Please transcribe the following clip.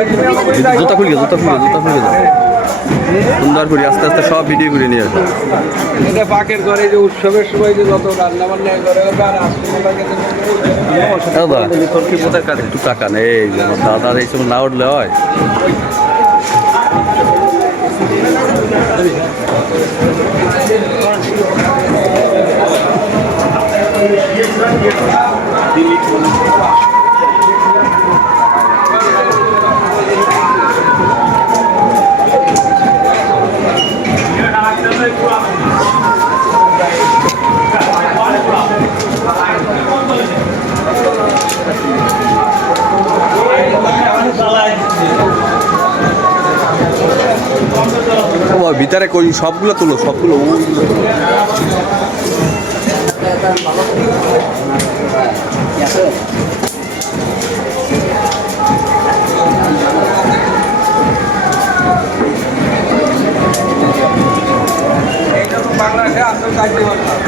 জুতা খুলে জুতা খুলে জুতা খুলে যাও সুন্দর করে আস্তে আস্তে সব ভিডিও করে নিয়ে আসো এটা পাকের ঘরে যে উৎসবের সময় যে যত রান্না বান্না করে দাদা তোর কি বোধের কাছে একটু টাকা নেই দাদার এই সময় না উঠলে হয়। ও ভিতরে কই সবগুলো তুলো সবগুলো। বাংলাদেশে পারতাম